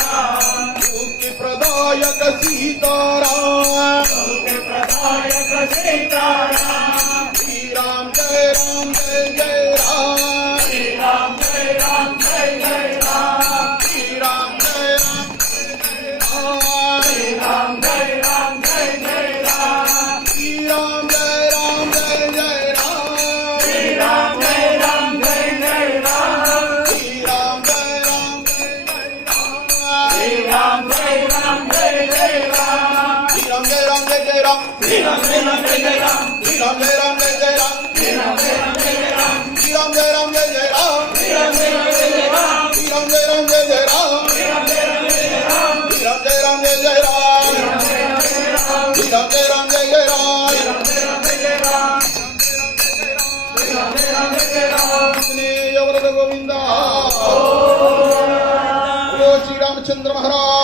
मुक्ती प्रदायक सीताराम, प्रदायक सीताराम, श्री राम जय राम जय जय राम, श्री राम जय राम जय जय राम, श्री राम जय राम जय जय राम, श्री राम जय राम जय जय राम, श्री राम जय राम जय जय राम, श्री राम जय राम जय जय राम, श्री राम जय राम जय जय राम, श्री राम जय राम जय जय राम, श्री राम जय राम जय जय राम, श्री राम जय राम जय जय राम, श्री राम जय राम जय जय राम, श्री राम जय राम जय जय राम, श्री राम जय राम जय जय राम, श्री राम जय राम जय जय राम, श्री राम जय राम जय जय राम, श्री राम जय राम जय जय राम, श्री राम जय राम जय जय राम, श्री राम जय राम जय जय राम, कृष्णे वरद गोविंदा, बोलो श्री रामचंद्र महाराज